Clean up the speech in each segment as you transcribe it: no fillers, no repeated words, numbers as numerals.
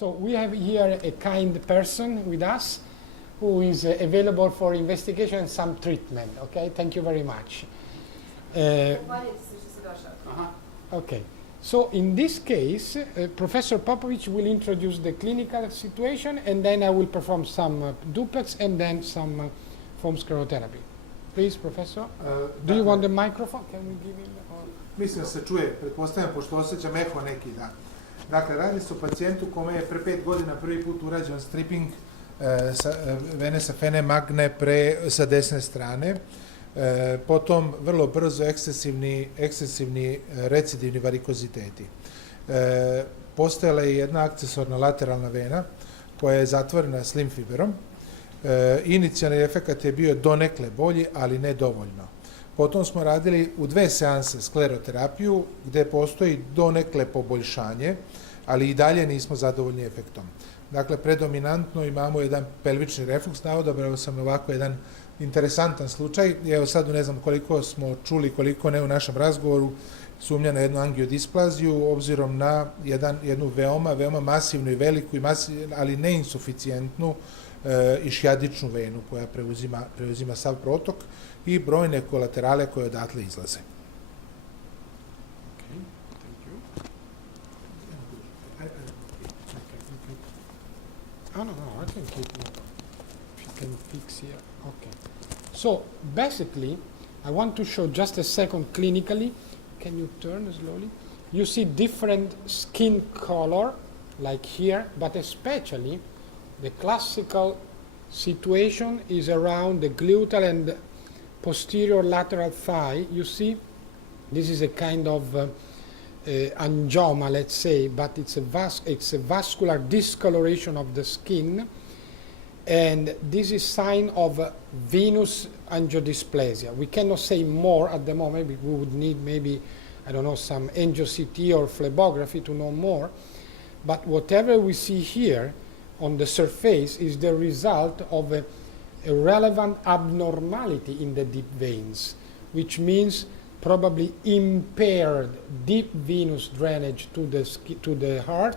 So we have here a kind person with us who is available for investigation and some treatment. Okay, thank you very much. Okay, so in this case, Professor Popovic will introduce the clinical situation, and then I will perform some duplex and then some foam sclerotherapy. Please, Professor. Do you want the microphone? Can we give him? Mislim se čuje, pretpostavljam, pošto osjećam eho neki dan. Dakle, radi se o pacijentu kome je pre 5 godina prvi put urađen stripping vene sa fene magne sa desne strane. Potom vrlo brzo ekscesivni recidivni varikoziteti. Postojala je jedna akcesorna lateralna vena koja je zatvorena s limfiberom. Inicijalni efekat je bio donekle bolji, ali ne dovoljno. Potom smo radili u 2 seanse skleroterapiju gde postoji donekle poboljšanje, ali i dalje nismo zadovoljni efektom. Dakle, predominantno imamo jedan pelvični refluks, odabrao sam ovako jedan interesantan slučaj. Evo sad ne znam koliko smo čuli, koliko ne u našem razgovoru, sumnja na jednu angiodisplaziju, obzirom na jednu veoma masivnu i veliku, ali ne insuficijentnu išjadičnu venu koja preuzima sav protok i brojne kolaterale koje odatle izlaze. Oh, no, I can keep it. If you can fix here. Okay. So, basically, I want to show just a second clinically. Can you turn slowly? You see different skin color, like here, but especially the classical situation is around the gluteal and posterior lateral thigh. You see, this is a kind of angioma, let's say, but it's a vascular discoloration of the skin, and this is sign of venous angiodysplasia. We cannot say more at the moment. We would need maybe, I don't know, some angio-CT or phlebography to know more, but whatever we see here on the surface is the result of a relevant abnormality in the deep veins, which means probably impaired deep venous drainage to the heart,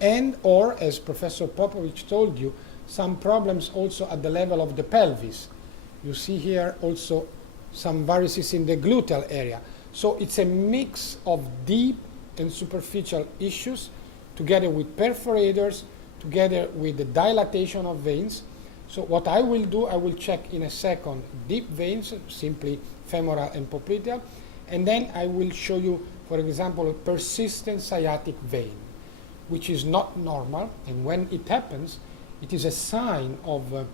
and or, as Professor Popovic told you, some problems also at the level of the pelvis. You see here also some varices in the gluteal area. So it's a mix of deep and superficial issues together with perforators, together with the dilatation of veins. So what I will do, I will check in a second deep veins, simply femoral and popliteal, and then I will show you, for example, a persistent sciatic vein, which is not normal, and when it happens, it is a sign of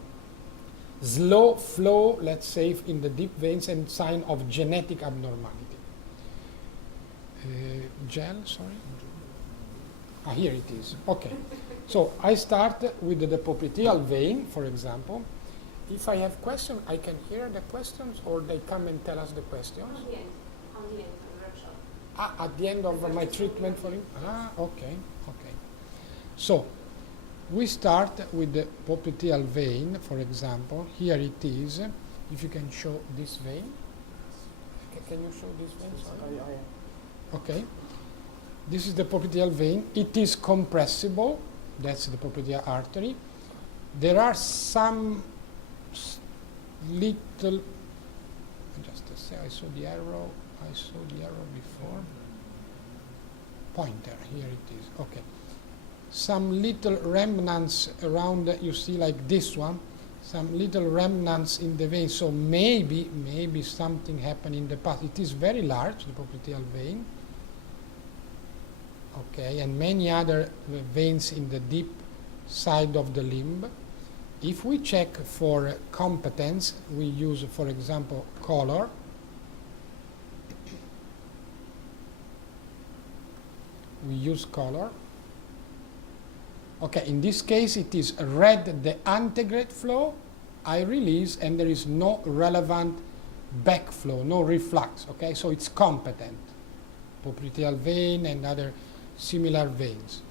slow flow, let's say, in the deep veins, and sign of genetic abnormality. Gel, sorry? Here it is. Okay. So I start with the popliteal vein, for example. If I have questions, I can hear the questions, or they come and tell us the questions? On the end of the workshop. At the end of my treatment for him? Okay. So we start with the popliteal vein, for example. Here it is. If you can show this vein. Can you show this vein? Sorry. Okay. This is the popliteal vein. It is compressible. That's the popliteal artery. There are some little, just a sec, I saw the arrow before. Pointer, here it is, okay. Some little remnants around, you see like this one, some little remnants in the vein, so maybe something happened in the past. It is very large, the popliteal vein. Okay, and many other veins in the deep side of the limb. If we check for competence, we use, for example, color. We use color. Okay, in this case it is red, the antegrade flow, I release, and there is no relevant backflow, no reflux. Okay, so it's competent. Popliteal vein and other similar veins.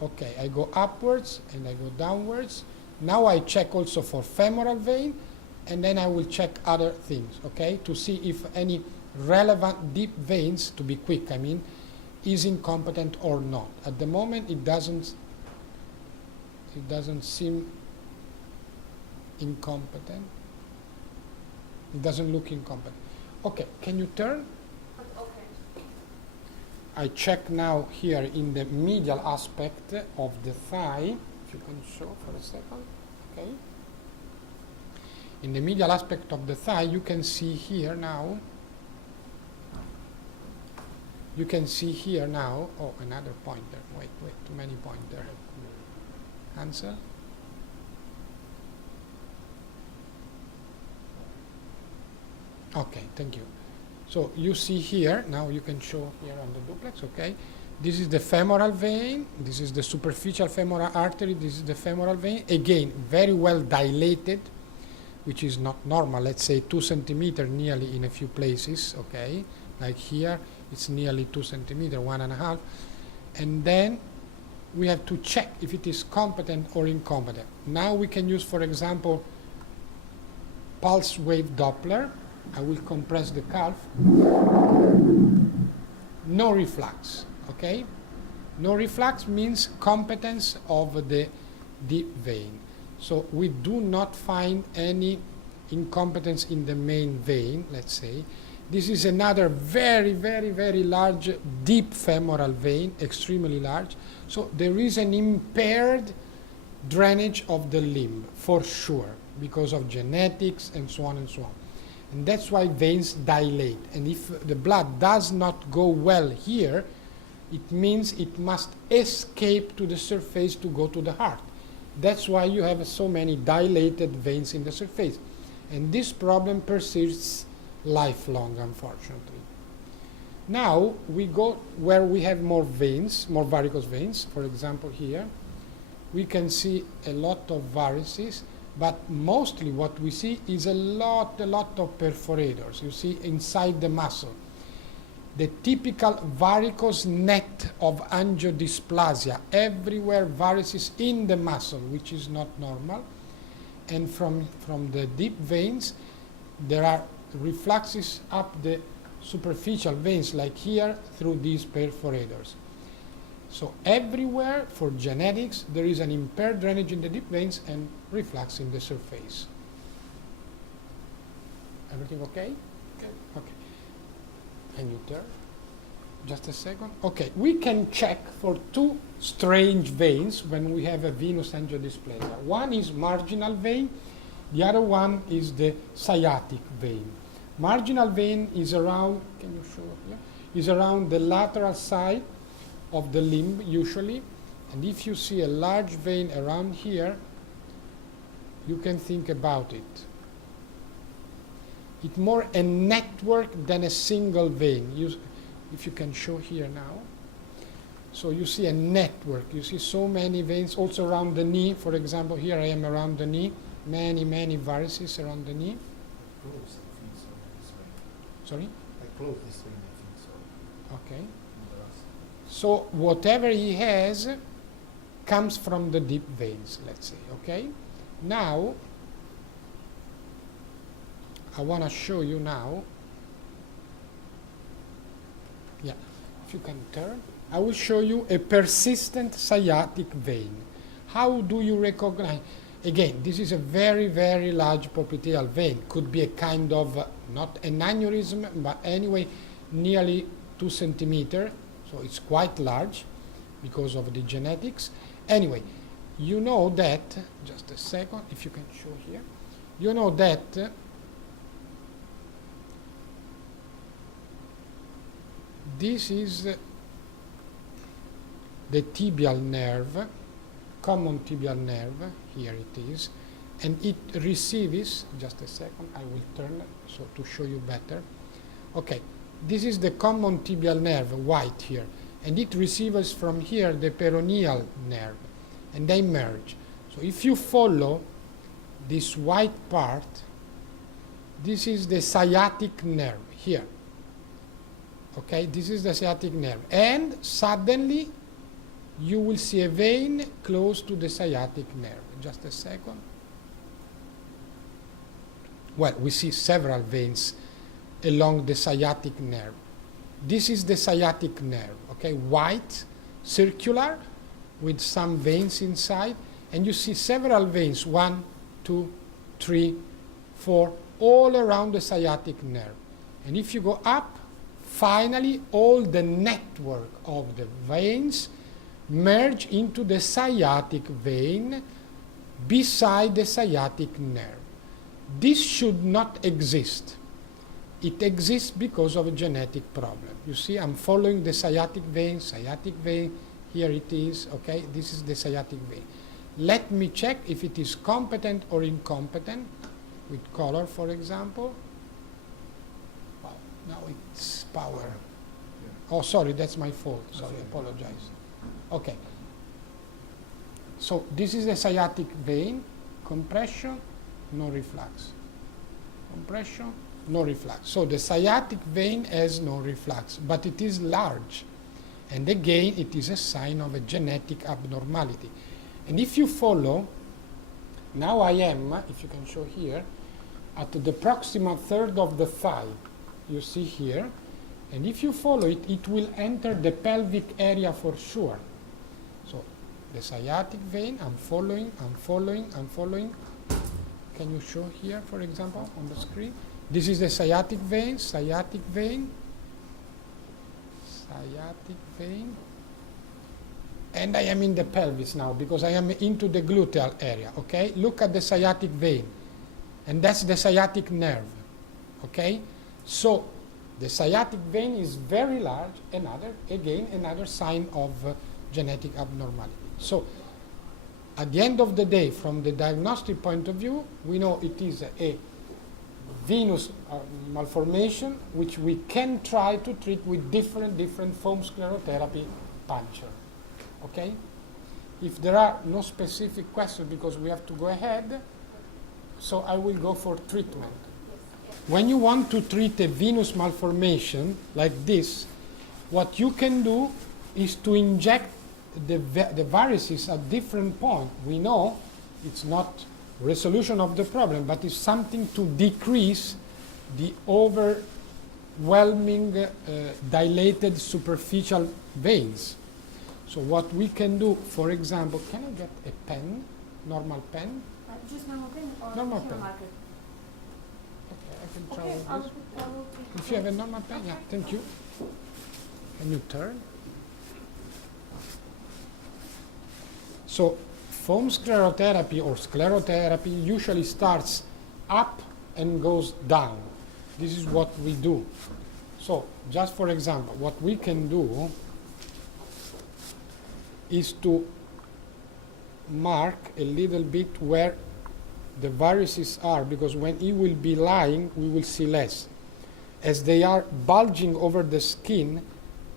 Okay, I go upwards and I go downwards. Now I check also for femoral vein, and then I will check other things, okay, to see if any relevant deep veins, to be quick, I mean, is incompetent or not. At the moment it doesn't it doesn't seem incompetent. It doesn't look incompetent. Okay, can you turn? Okay. I check now here in the medial aspect of the thigh. If you can show for a second. Okay. In the medial aspect of the thigh, you can see here now. You can see here now. Oh, another pointer. Wait, too many pointer. Answer. Okay, thank you. So you see here, now you can show here on the duplex, okay? This is the femoral vein, this is the superficial femoral artery, this is the femoral vein. Again, very well dilated, which is not normal, let's say 2 centimeters nearly in a few places, okay? Like here, it's nearly 2 centimeters, 1.5. And then we have to check if it is competent or incompetent. Now we can use, for example, pulse wave Doppler. I will compress the calf. No reflux, okay? No reflux means competence of the deep vein. So we do not find any incompetence in the main vein, let's say. This is another very, very, very large deep femoral vein, extremely large. So there is an impaired drainage of the limb, for sure, because of genetics and so on and so on. And that's why veins dilate. And if the blood does not go well here, it means it must escape to the surface to go to the heart. That's why you have so many dilated veins in the surface. And this problem persists lifelong, unfortunately. Now we go where we have more veins, more varicose veins. For example, here we can see a lot of varices. But mostly what we see is a lot of perforators. You see inside the muscle. The typical varicose net of angiodysplasia. Everywhere varices in the muscle, which is not normal. And from the deep veins, there are refluxes up the superficial veins, like here, through these perforators. So everywhere, for genetics, there is an impaired drainage in the deep veins and reflux in the surface. Everything okay? Okay. Can you turn? Just a second. Okay, we can check for 2 strange veins when we have a venous angiodysplasia. One is marginal vein, the other one is the sciatic vein. Marginal vein is around, can you show here? Is around the lateral side of the limb usually, and if you see a large vein around here, you can think about it. It's more a network than a single vein. If you can show here now. So you see a network. You see so many veins also around the knee. For example, here I am around the knee. Many varices around the knee. Close, I think so. This way. Sorry? I close this way, I think so. Okay. So whatever he has comes from the deep veins, let's say, okay? Now, I want to show you now, if you can turn, I will show you a persistent sciatic vein. How do you recognize? Again, this is a very, very large popliteal vein. Could be a kind of, not an aneurysm, but anyway, nearly 2 centimeters. So it's quite large because of the genetics. Anyway, you know that, just a second, if you can show here, you know that this is the tibial nerve, common tibial nerve, here it is, and it receives, just a second, I will turn it so to show you better. Okay. This is the common tibial nerve, white here, and it receives from here the peroneal nerve, and they merge. So if you follow this white part, this is the sciatic nerve here. Okay, this is the sciatic nerve, and suddenly you will see a vein close to the sciatic nerve. Just a second. Well, we see several veins along the sciatic nerve. This is the sciatic nerve, okay, white, circular, with some veins inside, and you see several veins, 1, 2, 3, 4, all around the sciatic nerve. And if you go up, finally all the network of the veins merge into the sciatic vein beside the sciatic nerve. This should not exist. It exists because of a genetic problem. You see, I'm following the sciatic vein, here it is, okay? This is the sciatic vein. Let me check if it is competent or incompetent, with color, for example. Wow, now it's power. Oh, sorry, that's my fault. Sorry, apologize. Okay. So this is the sciatic vein. Compression, no reflux. Compression, no reflux. So the sciatic vein has no reflux, but it is large. And again, it is a sign of a genetic abnormality. And if you follow, now I am, if you can show here, at the proximal third of the thigh, you see here, and if you follow it, it will enter the pelvic area for sure. So the sciatic vein, I'm following. Can you show here, for example, on the screen? This is the sciatic vein, and I am in the pelvis now because I am into the gluteal area, okay? Look at the sciatic vein, and that's the sciatic nerve, okay? So the sciatic vein is very large, another sign of genetic abnormality. So at the end of the day, from the diagnostic point of view, we know it is a venous malformation which we can try to treat with different foam sclerotherapy puncture. Okay? If there are no specific questions, because we have to go ahead, so I will go for treatment. When you want to treat a venous malformation like this, what you can do is to inject the varices at different points. We know it's not resolution of the problem, but it's something to decrease the overwhelming dilated superficial veins. So what we can do, for example, can I get a pen, normal pen? Just normal pen or Normal hero pen. marker? Okay, I can try Okay, with I this. will take If you have a normal pen, yeah, thank you. Can you turn? So foam sclerotherapy or sclerotherapy usually starts up and goes down. This is what we do. So just for example, what we can do is to mark a little bit where the varices are, because when he will be lying, we will see less. As they are bulging over the skin,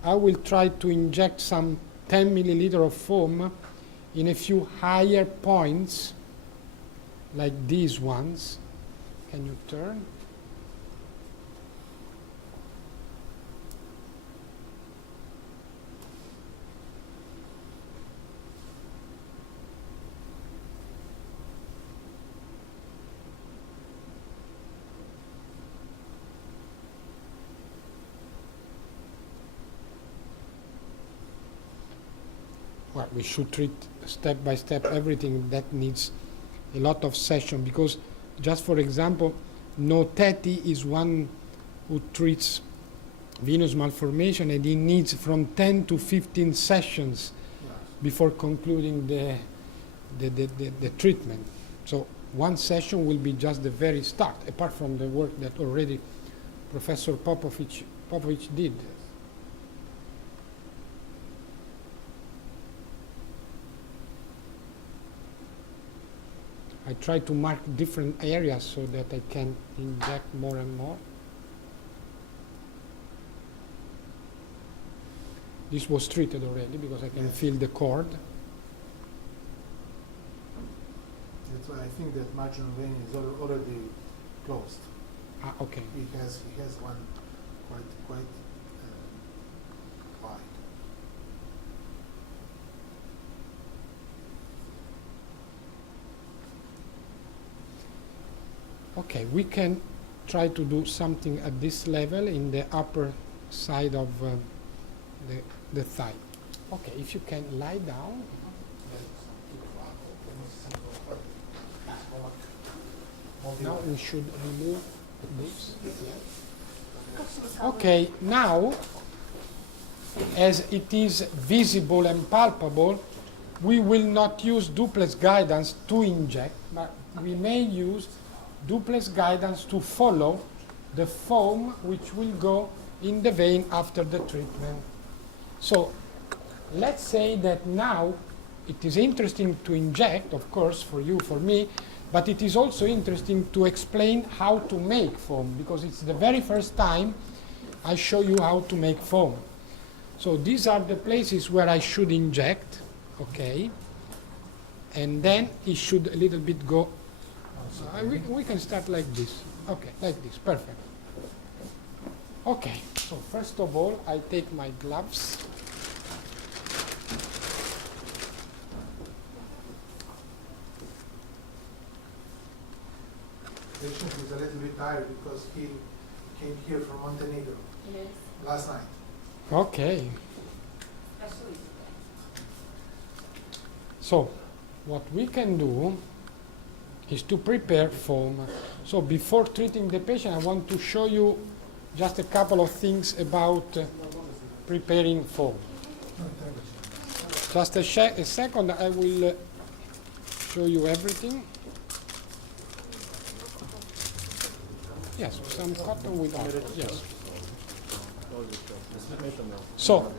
I will try to inject some 10 milliliter of foam in a few higher points, like these ones. Can you turn? Well, we should treat step by step everything that needs a lot of session, because just for example, Noteti is one who treats venous malformation, and he needs from 10 to 15 sessions before concluding the treatment. So one session will be just the very start, apart from the work that already Professor Popovic did. I try to mark different areas so that I can inject more and more. This was treated already because I can feel the cord. That's why I think that marginal vein is already closed. Ah, okay. He has one quite wide. Okay, we can try to do something at this level in the upper side of the thigh. Okay, if you can lie down. Now we should remove this. Okay, now, as it is visible and palpable, we will not use duplex guidance to inject, but we may use duplex guidance to follow the foam which will go in the vein after the treatment. So let's say that now it is interesting to inject, of course, for you, for me, but it is also interesting to explain how to make foam, because it's the very first time I show you how to make foam. So these are the places where I should inject, okay, and then it should a little bit go. We can start like this, okay, like this, perfect. Okay, so first of all, I take my gloves. The patient is a little bit tired because he came here from Montenegro Yes. last night. Okay, so what we can do is to prepare foam. So before treating the patient, I want to show you just a couple of things about preparing foam. Just a second, I will show you everything. Yes, some cotton with oil, yes. So,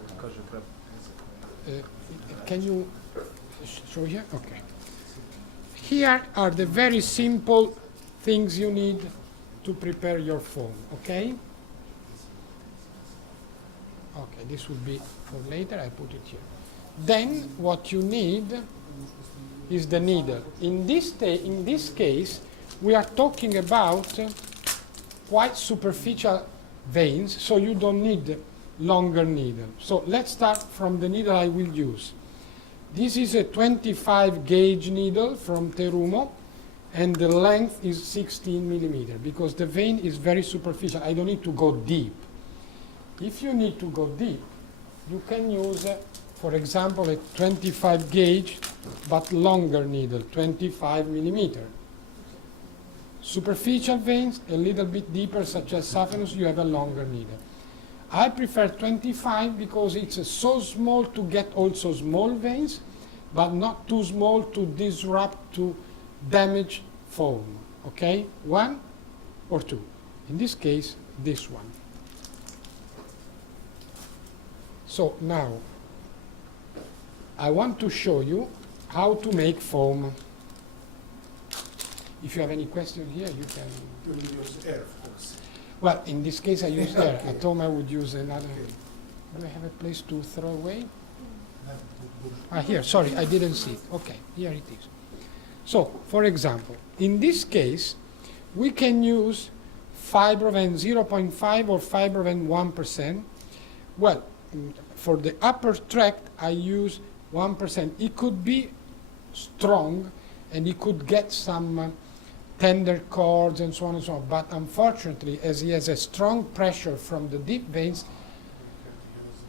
can you show here? Okay. Here are the very simple things you need to prepare your foam, okay? Okay, this will be for later, I put it here. Then what you need is the needle. In this case, we are talking about quite superficial veins, so you don't need longer needle. So let's start from the needle I will use. This is a 25 gauge needle from Terumo, and the length is 16 millimeter because the vein is very superficial. I don't need to go deep. If you need to go deep, you can use, for example, a 25 gauge but longer needle, 25 millimeter. Superficial veins, a little bit deeper, such as saphenous, you have a longer needle. I prefer 25 because it's so small to get also small veins, but not too small to disrupt, to damage foam. Okay? 1 or 2. In this case, this one. So now, I want to show you how to make foam. If you have any question here, you can. You will use air, of course. Well, in this case, I use air. Okay. At home, I would use another. Okay. Do I have a place to throw away? Here, sorry, I didn't see it. Okay, here it is. So, for example, in this case, we can use Fibroven 0.5 or Fibroven 1%. Well, for the upper tract, I use 1%. It could be strong, and it could get some tender cords and so on and so on. But unfortunately, as he has a strong pressure from the deep veins,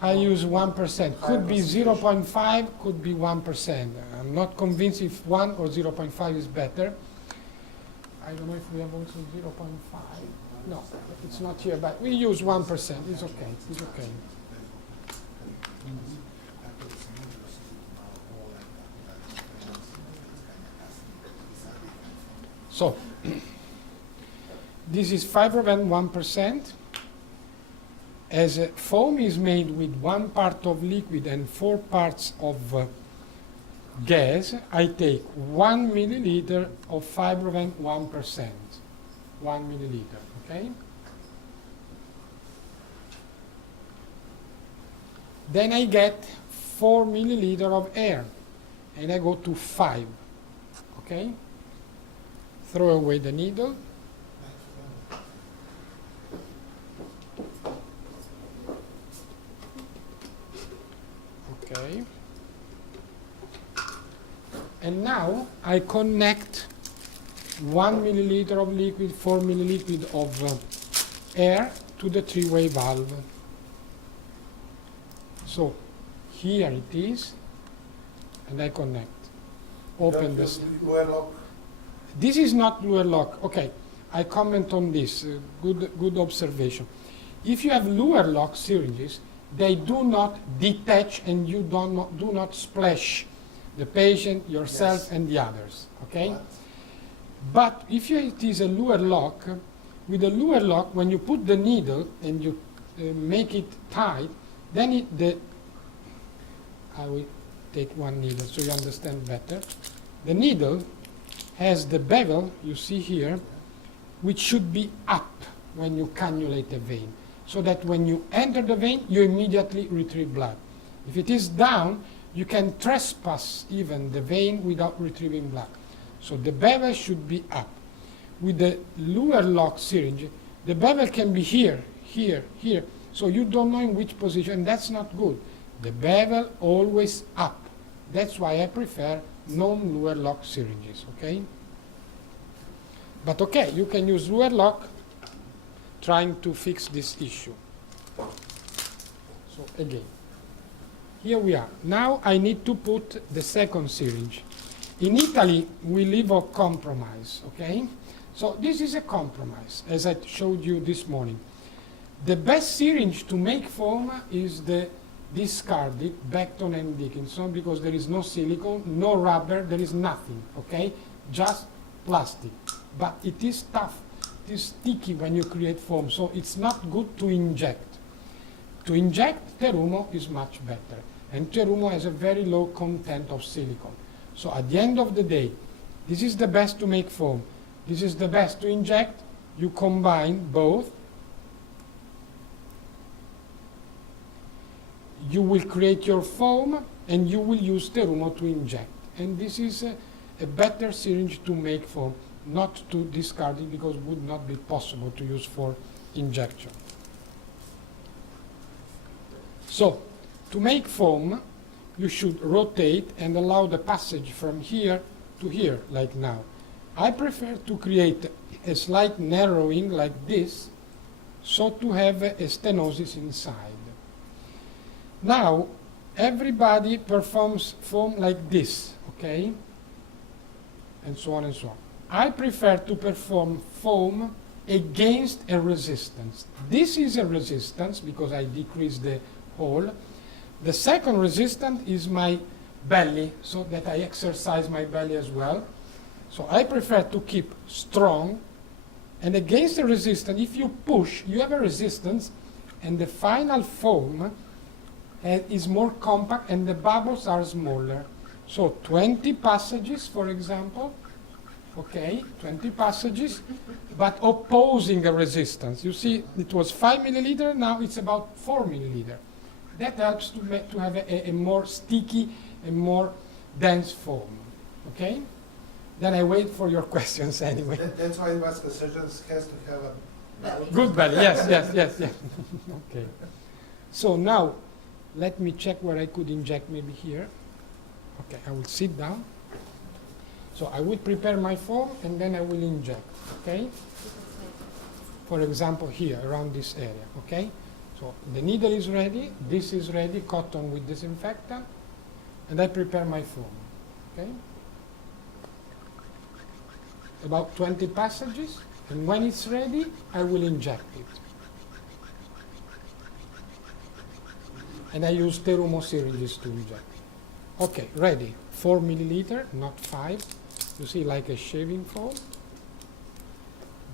I use 1%. Could be 0.5, could be 1%. I'm not convinced if 1 or 0.5 is better. I don't know if we have also 0.5. No, it's not here, but we use 1%. It's okay. It's okay. So, this is Fibroven 1%. As foam is made with 1 part of liquid and 4 parts of gas, I take 1 milliliter of Fibroven 1%. 1 milliliter, okay? Then I get 4 milliliter of air, and I go to 5, okay? Throw away the needle. Okay. And now I connect 1 milliliter of liquid, 4 milliliter of air to the 3-way valve. So here it is, and I connect. Open this. Lock This is not Luer lock. Okay, I comment on this. Good observation. If you have Luer lock syringes, they do not detach and you do not splash the patient, yourself, Yes. and the others. Okay. But But if it is a Luer lock, with a Luer lock, when you put the needle and you make it tight, then I will take one needle so you understand better. The needle has the bevel, you see here, which should be up when you cannulate the vein, so that when you enter the vein, you immediately retrieve blood. If it is down, you can trespass even the vein without retrieving blood. So the bevel should be up. With the Luer lock syringe, the bevel can be here, here, here. So you don't know in which position, and that's not good. The bevel always up. That's why I prefer non-Luer lock syringes, okay? But okay, you can use Luer lock trying to fix this issue. So again, here we are. Now I need to put the second syringe. In Italy, we live a compromise, okay? So this is a compromise, as I showed you this morning. The best syringe to make foam is the discarded Beckton and Dickinson, because there is no silicone, no rubber, there is nothing, okay? Just plastic. But it is tough, it is sticky when you create foam, so it's not good to inject. To inject, Terumo is much better. And Terumo has a very low content of silicone. So at the end of the day, this is the best to make foam. This is the best to inject. You combine both. You will create your foam and you will use Terumo to inject. And this is a better syringe to make foam, not to discard it, because it would not be possible to use for injection. So, to make foam, you should rotate and allow the passage from here to here, like now. I prefer to create a slight narrowing like this, so to have a stenosis inside. Now, everybody performs foam like this, okay? And so on and so on. I prefer to perform foam against a resistance. This is a resistance because I decrease the hole. The second resistance is my belly, so that I exercise my belly as well. So I prefer to keep strong, and against the resistance, if you push, you have a resistance, and the final foam is more compact and the bubbles are smaller. So 20 passages, for example, okay, 20 passages, but opposing a resistance. You see, it was 5 milliliter, now it's about 4 milliliter. That helps to have a more sticky and more dense foam, okay? Then I wait for your questions anyway. That's why vascular surgeons has to have a Good belly, yes, yes, yes, yes. Okay. So now, let me check where I could inject, maybe here. Okay, I will sit down. So I will prepare my foam and then I will inject, okay? For example, here, around this area, okay? So the needle is ready, this is ready, cotton with disinfectant, and I prepare my foam, okay? About 20 passages, and when it's ready, I will inject it. And I use Terumo syringes to inject. Okay, ready. 4 milliliter, not 5. You see, like a shaving foam.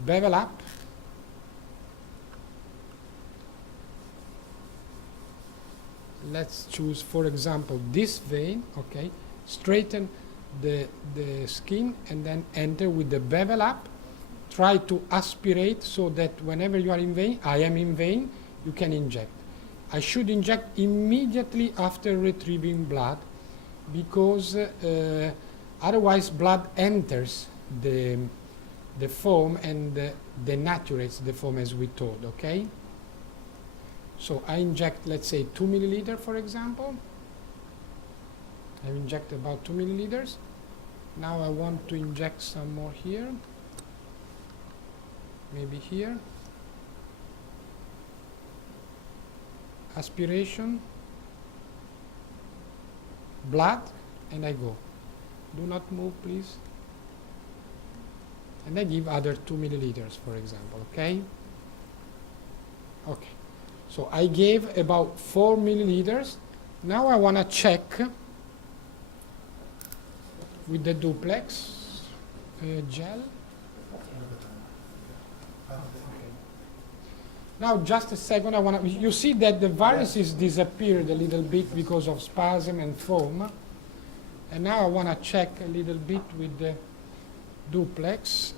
Bevel up. Let's choose, for example, this vein, okay? Straighten the skin and then enter with the bevel up. Try to aspirate so that whenever you are in vein, I am in vein, you can inject. I should inject immediately after retrieving blood, because otherwise blood enters the foam and denaturates the foam, as we told, okay? So I inject, let's say, 2 milliliter, for example. I inject about 2 milliliters. Now I want to inject some more here, maybe here. Aspiration, blood, and I go. Do not move, please. and I give other 2 milliliters, for example, okay? Okay, so I gave about 4 milliliters. Now I want to check with the duplex gel. Now, just a second, I want to, you see that the varices disappeared a little bit because of spasm and foam. And now I want to check a little bit with the duplex.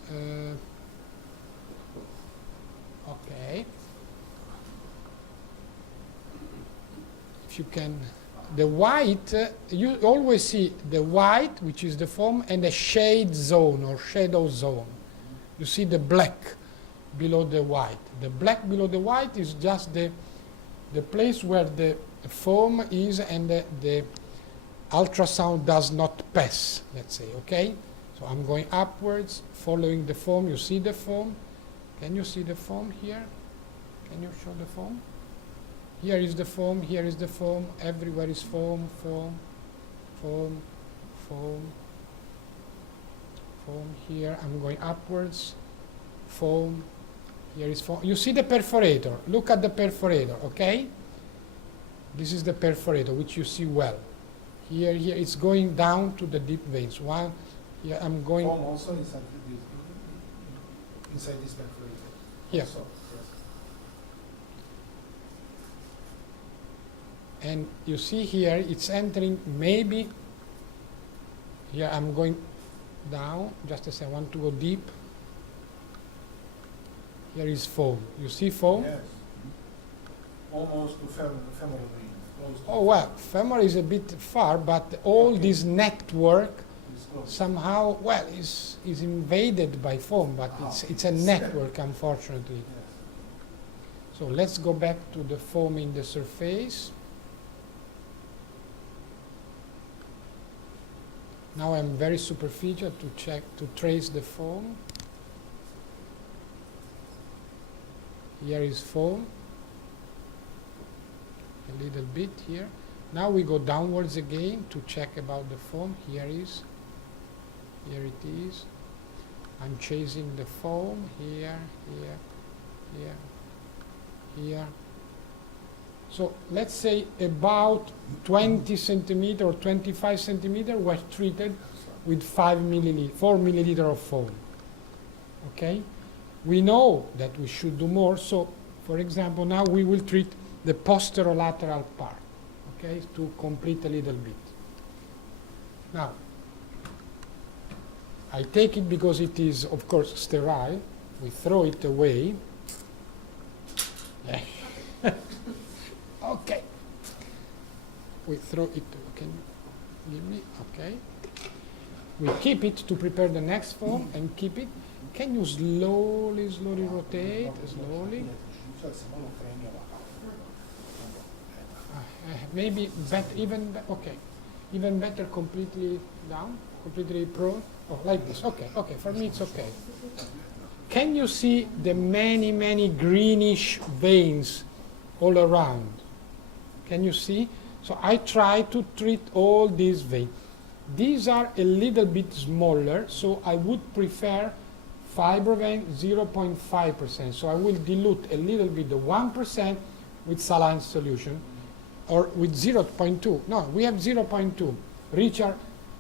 Okay. If you can, the white, you always see the white, which is the foam, and the shade zone or shadow zone. You see the black below the white. The black below the white is just the place where the foam is and the ultrasound does not pass, let's say, okay? So I'm going upwards, following the foam. You see the foam? Can you see the foam here? Can you show the foam? Here is the foam, here is the foam, everywhere is foam, foam, foam, foam, foam here. I'm going upwards, foam, here is foam. You see the perforator. Look at the perforator, okay? This is the perforator, which you see well. Here, it's going down to the deep veins. One, here I'm going. Foam also inside this perforator. Here. Also, yes. And you see here, it's entering maybe. Here I'm going down. Just as I want to go deep. Here is foam. You see foam? Yes. Almost to femoral vein. Oh well, femur is a bit far, but all this network somehow, well, is invaded by foam, but it's a network, unfortunately. Yes. So let's go back to the foam in the surface. Now I'm very superficial to trace the foam. Here is foam. A little bit here. Now we go downwards again to check about the foam. Here it is. I'm chasing the foam here, here, here, here. So let's say about 20 centimeter or 25 centimeter were treated with 4 milliliter of foam. Okay? We know that we should do more. So, for example, now we will treat the posterolateral part, okay, to complete a little bit. Now, I take it because it is, of course, sterile. We throw it away. Okay. We throw it. Can you give me? Okay. We keep it to prepare the next foam and keep it. Can you slowly rotate? Slowly. Maybe even better completely down, completely prone. Oh, like this. Okay, okay. For me, it's okay. Can you see the many greenish veins all around? Can you see? So I try to treat all these veins. These are a little bit smaller, so I would prefer fibroven 0.5%. So I will dilute a little bit the 1% with saline solution, or with 0.2. No, we have 0.2. Richard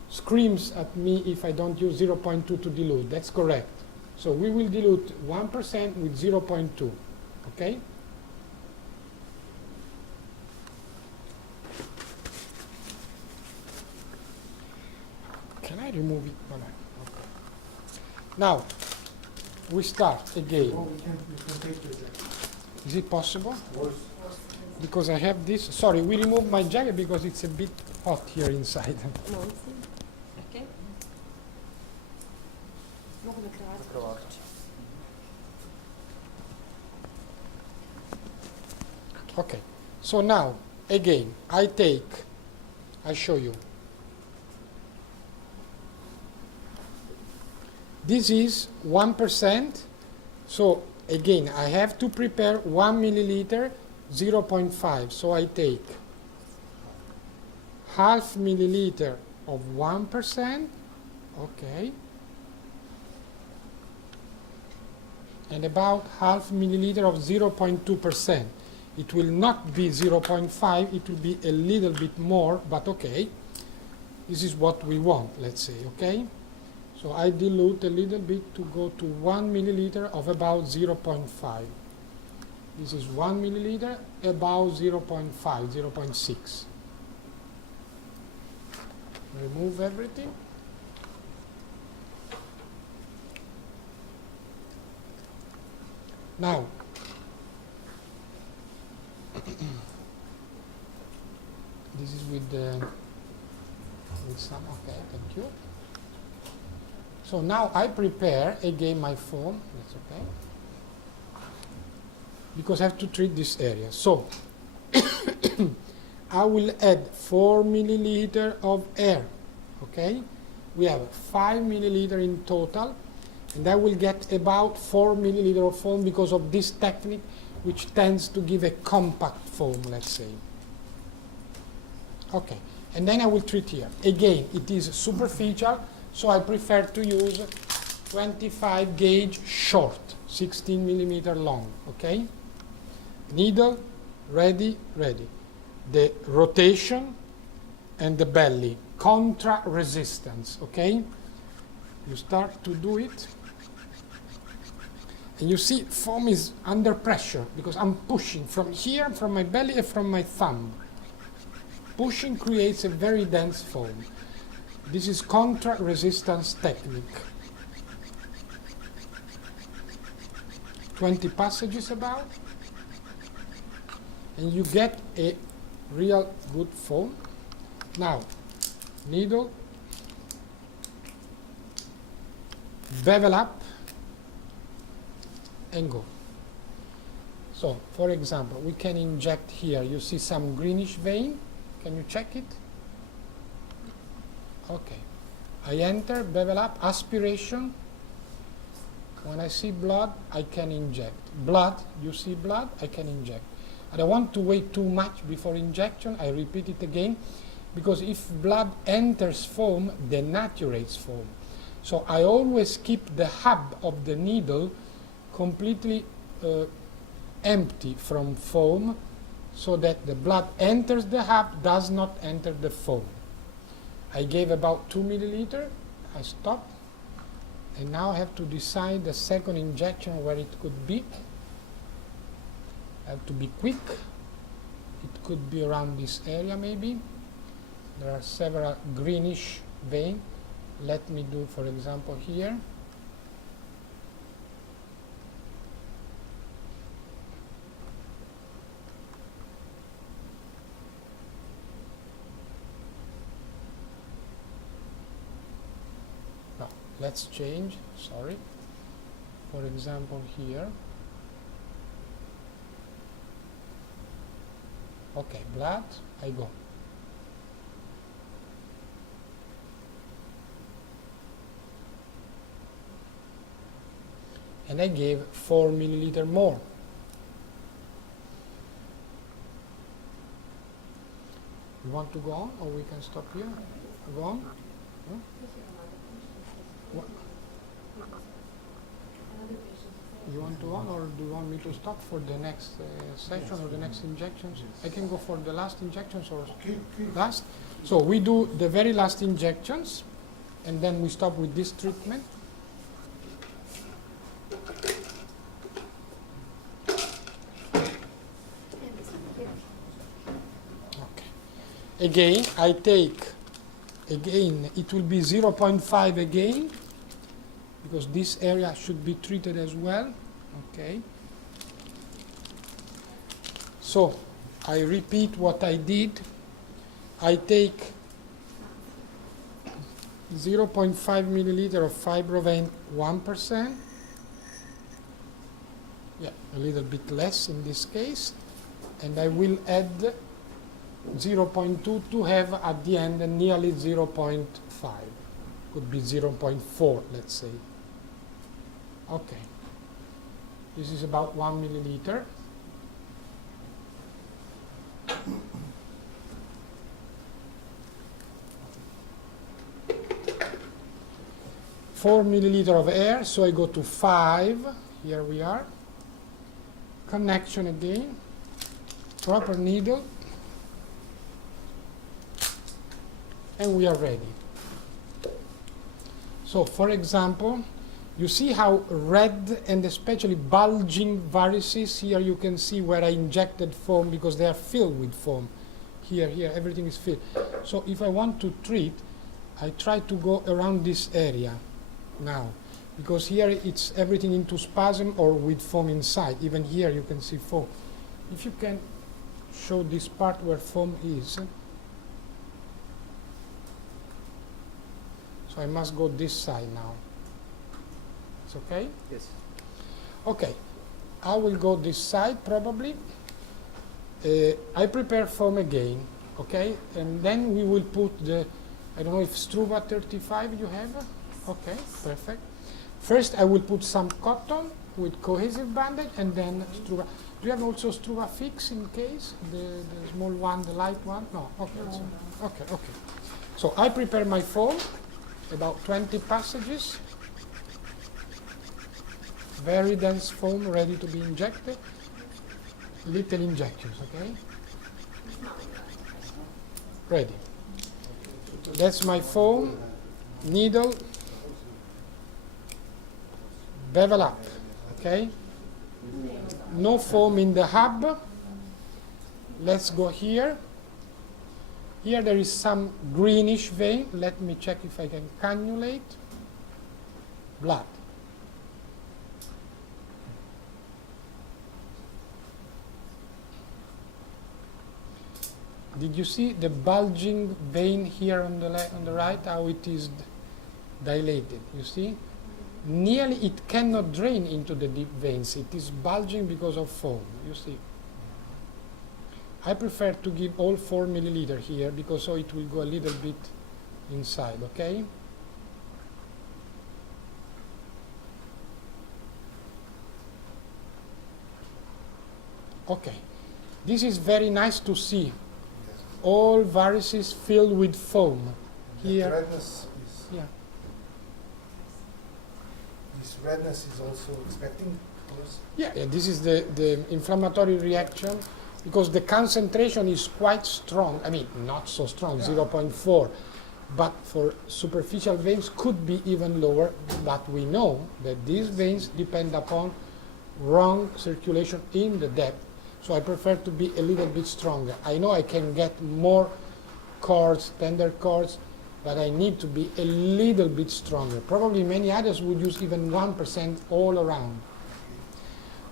screams at me if I don't use 0.2 to dilute. That's correct. So we will dilute 1% with 0.2. Okay? Can I remove it? No, no. Okay. Now, we start again. Oh, we can take the jacket. Is it possible? Worse. Because I have this. Sorry, we remove my jacket because it's a bit hot here inside. Oké. Nog een kraat. Okay. So now, again, I show you. This is 1%. So again, I have to prepare 1 milliliter, 0.5. So I take half milliliter of 1%. Okay. and about half milliliter of 0.2%. It will not be 0.5, it will be a little bit more, but okay. This is what we want, let's say, okay? So I dilute a little bit to go to 1 milliliter of about 0.5. This is 1 milliliter, about 0.5, 0.6. Remove everything. Now, this is with some, okay, thank you. So now I prepare again my foam, that's okay, because I have to treat this area. So I will add 4 milliliter of air, okay? We have 5 milliliter in total, and I will get about 4 milliliter of foam because of this technique, which tends to give a compact foam, let's say. Okay, and then I will treat here. Again, it is superficial, so I prefer to use 25 gauge short, 16 millimeter long, okay? Needle, ready, ready. The rotation and the belly, contra resistance, okay? You start to do it, and you see foam is under pressure because I'm pushing from here, from my belly and from my thumb. Pushing creates a very dense foam. This is contra resistance technique. 20 passages about, and you get a real good foam. Now, needle, bevel up, and go. So, for example, we can inject here. You see some greenish vein. Can you check it? Okay. I enter, bevel up, aspiration. When I see blood, I can inject. Blood, you see blood, I can inject. I don't want to wait too much before injection. I repeat it again, because if blood enters foam, denaturates foam. So I always keep the hub of the needle completely empty from foam, so that the blood enters the hub, does not enter the foam. I gave about 2 milliliter, I stop, and now I have to decide the second injection where it could be. I have to be quick. It could be around this area maybe. There are several greenish veins. Let me do, for example, here. No, let's change, sorry. For example, here. Okay, blood, I go. And I gave 4 milliliter more. You want to go on, or we can stop here? Go on? Huh? What? You want to go on, or do you want me to stop for the next session or the next injections? I can go for the last injections or last. So we do the very last injections, and then we stop with this treatment. Again, I take, again, it will be 0.5 again, because this area should be treated as well. Okay. So, I repeat what I did. I take 0.5 milliliter of Fibrovent 1%. Yeah, a little bit less in this case. And I will add 0.2 to have at the end nearly 0.5. Could be 0.4, let's say. Okay. This is about 1 milliliter. (4 milliliter of air, so I go to 5 Here we are. Connection again. Proper needle. And we are ready. So, for example, you see how red and especially bulging varices, here you can see where I injected foam because they are filled with foam. Here, everything is filled. So if I want to treat, I try to go around this area now, because here it's everything into spasm or with foam inside. Even here you can see foam. If you can show this part where foam is. So I must go this side now. It's okay? Yes. Okay, I will go this side probably. I prepare foam again, okay? And then we will put the, I don't know if Struva 35 you have? Okay, perfect. First I will put some cotton with cohesive bandage and then Struva. Do you have also Struva fix in case? The small one, the light one? No, okay. No, So, no. okay. So I prepare my foam, about 20 passages. Very dense foam ready to be injected. Little injections, okay? Ready. That's my foam, needle, bevel up, okay? No foam in the hub. Let's go here. Here there is some greenish vein. Let me check if I can cannulate. Blood. Did you see the bulging vein here on the on the right, how it is dilated? You see? Nearly it cannot drain into the deep veins. It is bulging because of foam, you see? I prefer to give all 4 milliliter here because so it will go a little bit inside, okay? Okay. This is very nice to see. All varices filled with foam. Here. The redness is, Yeah. this redness is also expecting, of course. Yeah, this is the inflammatory reaction because the concentration is quite strong. I mean, not so strong, 0.4, but for superficial veins could be even lower. But we know that these veins depend upon wrong circulation in the depth. So I prefer to be a little bit stronger. I know I can get more cords, tender cords, but I need to be a little bit stronger. Probably many others would use even 1% all around.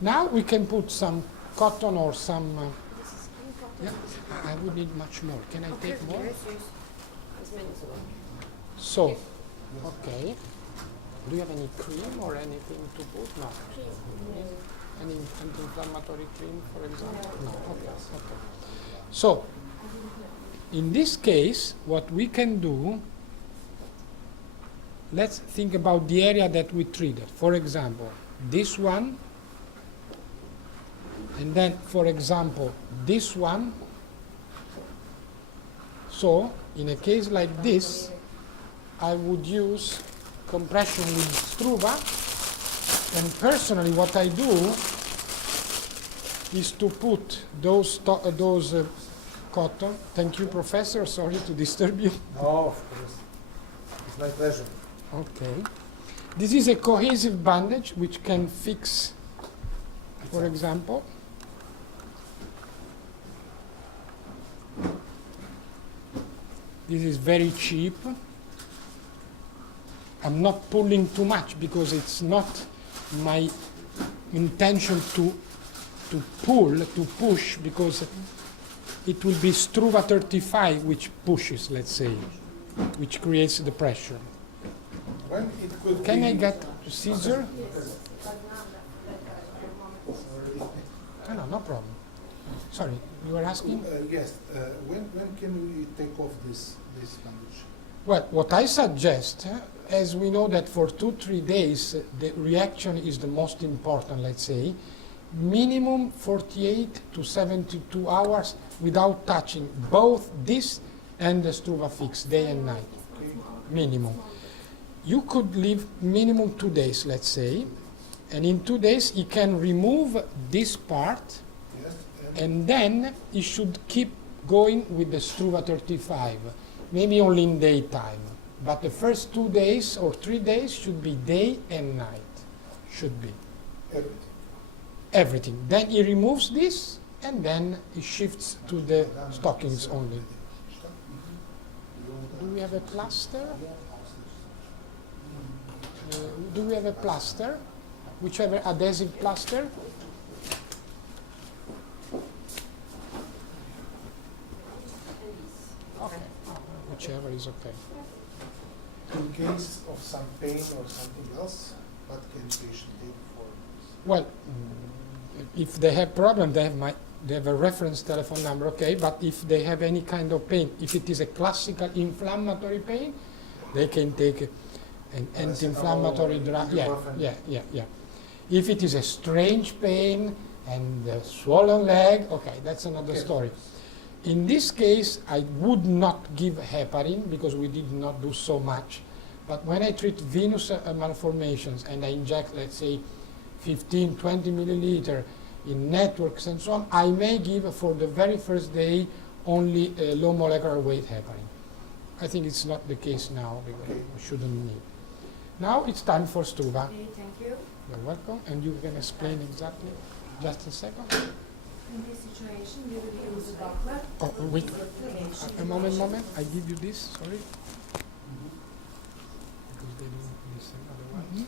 Now we can put some cotton or some... This is skin cotton. yeah, I would need much more. Can I take more? Yes, yes. As many as well. So, okay. Do you have any cream or anything to put? No. Any anti-inflammatory cream, for example? No. Okay. So, in this case, what we can do, let's think about the area that we treated. For example, this one, and then, for example, this one. So, in a case like this, I would use compression with Struva. And personally, what I do is to put those cotton. Thank you, Professor. Sorry to disturb you. No, of course. It's my pleasure. Okay. This is a cohesive bandage which can fix, for example. This is very cheap. I'm not pulling too much because it's not my intention to pull, to push, because it will be Struva 35 which pushes, let's say, which creates the pressure. When it could Can be I get a scissor? No problem. Sorry, you were asking? yes. When can we take off this bandage? Well, what I suggest, as we know that for 2-3 days the reaction is the most important, let's say, minimum 48 to 72 hours without touching both this and the Struva fix, day and night, minimum. You could leave minimum 2 days, let's say, And in 2 days, he can remove this part, Yes. and then he should keep going with the Struva 35, maybe only in daytime. But the first 2 days or 3 days should be day and night, should be Everything. everything. Then he removes this, and then he shifts to the stockings only. Do we have a plaster? Do we have a plaster? Whichever adhesive plaster? Okay. Whichever is okay. In case of some pain or something else, what can patient take for? Well, if they have problem, they have a reference telephone number, okay, but if they have any kind of pain, if it is a classical inflammatory pain, they can take an anti-inflammatory drug. Yeah. If it is a strange pain and a swollen leg, okay, that's another story. In this case, I would not give heparin because we did not do so much. But when I treat venous malformations and I inject, let's say, 15, 20 milliliter in networks and so on, I may give for the very first day only low molecular weight heparin. I think it's not the case now because we shouldn't need. Now it's time for Struva. Okay, thank you. You're welcome, and you can explain exactly. Just a second. In this situation, we will use a buckler. Oh, wait. A moment. I give you this. Sorry. Because they don't listen otherwise.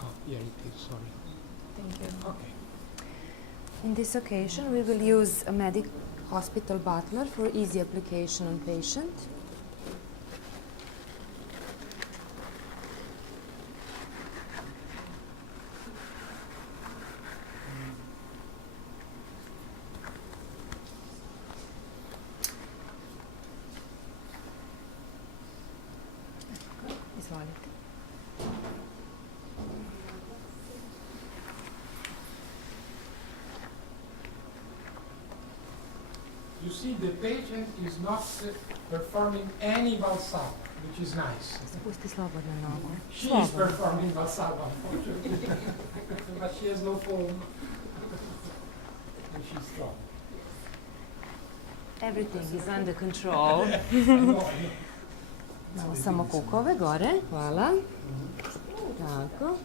Oh, here it is. Sorry. Thank you. Okay. In this occasion, we will use a medic hospital butler for easy application on patient. Izvolite. You see, the patient is not performing any Valsalva, which is nice. Spusti slobodno nogu. She is Slobodno. performing Valsalva, unfortunately, but she has no foam, and she's strong. Everything is under control. I know. Malo samo kukove gore. Hvala. Tako.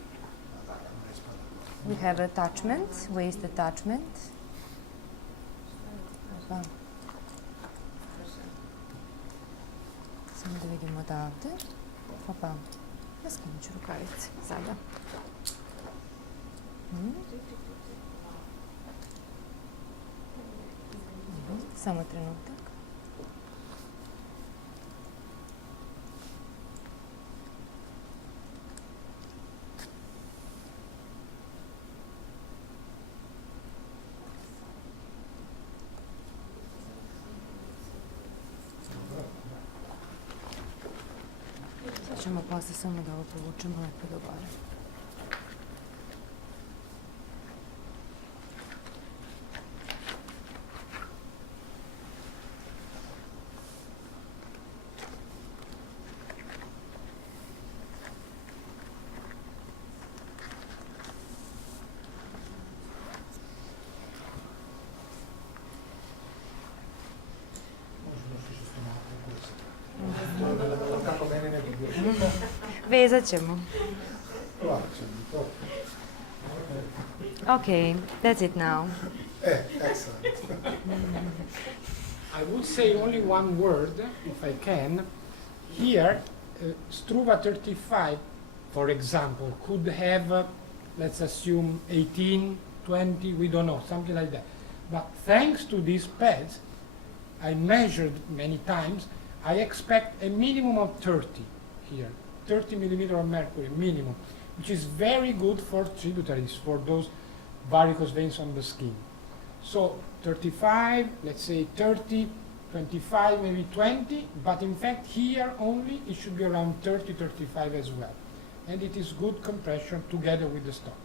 We have attachment, waist attachment. Opa. Samo da vidimo odavde. Opa. Ja skinut ću rukavice sada. Samo trenutak. Sad ćemo posle samo da ovo povučemo lepo do gore. Kako meni ne bi bilo. Vezat ćemo. Okay, that's it now. Excellent. I would say only one word, if I can. Here, Struva 35, for example, could have, let's assume, 18, 20, we don't know, something like that. But thanks to these pads, I measured many times, I expect a minimum of 30 here, 30 millimeter of mercury, minimum, which is very good for tributaries, for those varicose veins on the skin. So 35, let's say 30, 25, maybe 20, but in fact here only it should be around 30, 35 as well. And it is good compression together with the stocking.